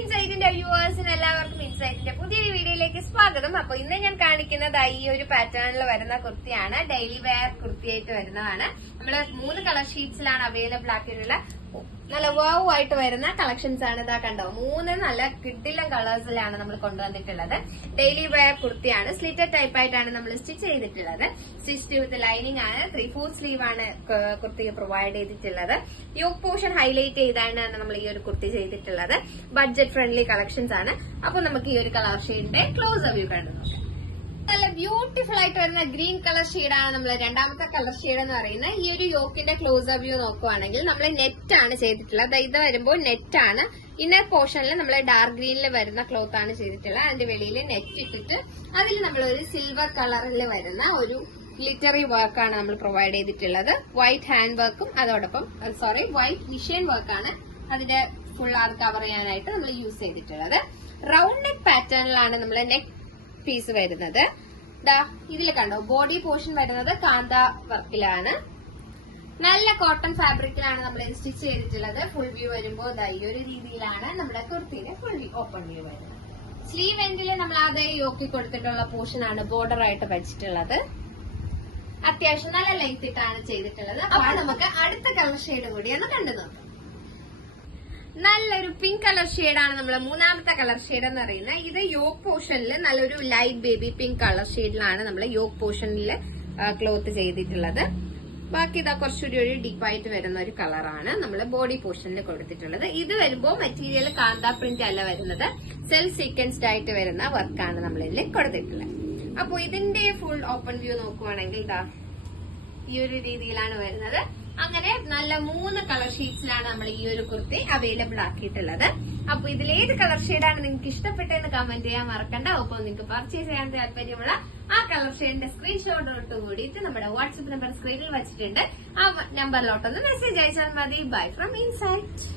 ഇൻസൈറ്റിന്റെ വ്യൂവേഴ്സിന് എല്ലാവർക്കും ഇൻസൈറ്റിന്റെ പുതിയൊരു വീഡിയോയിലേക്ക് സ്വാഗതം. അപ്പൊ ഇന്ന് ഞാൻ കാണിക്കുന്നത് ഈ ഒരു പാറ്റേണിൽ വരുന്ന കുർത്തിയാണ്. ഡെയിലി വെയർ കുർത്തിയായിട്ട് വരുന്നതാണ്. നമ്മള് 3 കളർ ഷീറ്റ്സിലാണ് അവൈലബിൾ ആക്കിയിട്ടുള്ള നല്ല വാവ് ആയിട്ട് വരുന്ന കളക്ഷൻസ് ആണ്. ഇതാ കണ്ടോ, 3 നല്ല കിഡിലൻ കളേഴ്സിലാണ് നമ്മൾ കൊണ്ടുവന്നിട്ടുള്ളത്. ഡെയിലി വെയർ കുർത്തിയാണ്. സ്ലിറ്റഡ് ടൈപ്പ് ആയിട്ടാണ് നമ്മൾ സ്റ്റിച്ച് ചെയ്തിട്ടുള്ളത്. സ്റ്റിച്ച് വിത്ത് ലൈനിങ് ആണ്. 3/4 സ്ലീവ് ആണ് കുർത്തിക്ക് പ്രൊവൈഡ് ചെയ്തിട്ടുള്ളത്. യോക്ക് പോർഷൻ ഹൈലൈറ്റ് ചെയ്താണ് നമ്മൾ ഈ ഒരു കുർത്തി ചെയ്തിട്ടുള്ളത്. ബഡ്ജറ്റ് ഫ്രണ്ട്ലി കളക്ഷൻസ് ആണ്. അപ്പൊ നമുക്ക് ഈ ഒരു കളർ ഷെയ്ഡിന്റെ ക്ലോസ് വ്യൂ കണ്ടു നോക്കാം. നല്ല ബ്യൂട്ടിഫുൾ ആയിട്ട് വരുന്ന ഗ്രീൻ കളർ ഷെയ്ഡാണ് നമ്മൾ രണ്ടാമത്തെ കളർ ഷെയ്ഡ് എന്ന് പറയുന്നത്. ഈ ഒരു യോക്കിന്റെ ക്ലോസ് വ്യൂ നോക്കുവാണെങ്കിൽ നമ്മൾ നെറ്റ് ആണ് ചെയ്തിട്ടുള്ളത്. ഇത് വരുമ്പോൾ നെറ്റ് ആണ്. ഇന്നർ പോർഷനിൽ നമ്മൾ ഡാർക്ക് ഗ്രീനിൽ വരുന്ന ക്ലോത്ത് ആണ് ചെയ്തിട്ടുള്ളത്. അതിന്റെ വെളിയിൽ നെറ്റ് ഇട്ടിട്ട് അതിൽ നമ്മൾ ഒരു സിൽവർ കളറിൽ വരുന്ന ഒരു ഗ്ലിറ്ററി വർക്കാണ് നമ്മൾ പ്രൊവൈഡ് ചെയ്തിട്ടുള്ളത്. വൈറ്റ് ഹാൻഡ് വർക്കും അതോടൊപ്പം വൈറ്റ് മിഷൻ വർക്കാണ് അതിന്റെ ഫുൾ അത് കവർ ചെയ്യാനായിട്ട് നമ്മൾ യൂസ് ചെയ്തിട്ടുള്ളത്. റൗണ്ട് നെക്ക് പാറ്റേണിലാണ് നമ്മൾ നെക്ക് പീസ് വരുന്നത്. ഇതിൽ കണ്ടോ, ബോഡി പോർഷൻ വരുന്നത് കാന്ത വർക്കിലാണ്. നല്ല കോട്ടൺ ഫാബ്രിക്കിലാണ് നമ്മൾ ഇത് സ്റ്റിച്ച് ചെയ്തിട്ടുള്ളത്. ഫുൾ വ്യൂ വരുമ്പോൾ ഈ ഒരു രീതിയിലാണ് നമ്മുടെ കുർത്തിയുടെ ഫുൾ വ്യൂ ഓപ്പൺ വ്യൂ വരുന്നത്. സ്ലീവ് എൻഡിൽ നമ്മൾ അതേ യോക്കി കൊടുത്തിട്ടുള്ള പോർഷൻ ആണ് ബോർഡർ ആയിട്ട് വെച്ചിട്ടുള്ളത്. അത്യാവശ്യം നല്ല ലെങ്ത് ഇട്ടാണ് ചെയ്തിട്ടുള്ളത്. അപ്പോൾ നമുക്ക് അടുത്ത കളർ ഷെയ്ഡ് കൂടിയാണ് കണ്ടു നോക്കാം. നല്ലൊരു പിങ്ക് കളർ ഷെയ്ഡാണ് നമ്മളെ മൂന്നാമത്തെ കളർ ഷെയ്ഡ് എന്ന് പറയുന്നത്. ഇത് യോക്ക് പോർഷനിൽ നല്ലൊരു ലൈറ്റ് ബേബി പിങ്ക് കളർ ഷെയ്ഡിലാണ് നമ്മൾ യോക്ക് പോർഷനിൽ ക്ലോത്ത് ചെയ്തിട്ടുള്ളത്. ബാക്കി ഇതാ കുറച്ചുകൂടി ഒരു ഡീപ്പായിട്ട് വരുന്ന ഒരു കളറാണ് നമ്മൾ ബോഡി പോർഷനിൽ കൊടുത്തിട്ടുള്ളത്. ഇത് വരുമ്പോൾ മെറ്റീരിയൽ കാന്ത പ്രിന്റ് അല്ല വരുന്നത്, സെൽഫ് സീക്വൻസ്ഡ് ആയിട്ട് വരുന്ന വർക്കാണ് നമ്മൾ ഇതിൽ കൊടുത്തിട്ടുള്ളത്. അപ്പൊ ഇതിന്റെ ഫുൾ ഓപ്പൺ വ്യൂ നോക്കുവാണെങ്കിൽ ഈ ഒരു രീതിയിലാണ് വരുന്നത്. അങ്ങനെ നല്ല 3 കളർ ഷീറ്റ്സിലാണ് നമ്മൾ ഈ ഒരു കുർത്തി അവൈലബിൾ ആക്കിയിട്ടുള്ളത്. അപ്പൊ ഇതിലേത് കളർ ഷെയ്ഡാണ് നിങ്ങൾക്ക് ഇഷ്ടപ്പെട്ടതെന്ന് കമന്റ് ചെയ്യാൻ മറക്കണ്ട. ഒപ്പം നിങ്ങൾക്ക് പർച്ചേസ് ചെയ്യാൻ താല്പര്യമുള്ള ആ കളർ ഷെയ്ഡിന്റെ സ്ക്രീൻഷോട്ടോട്ട് കൂടിയിട്ട് നമ്മുടെ വാട്സ്ആപ്പ് നമ്പർ സ്ക്രീനിൽ വെച്ചിട്ടുണ്ട്. ആ നമ്പറിലോട്ടൊന്ന് മെസ്സേജ് അയച്ചാൽ മതി. Bye from insight.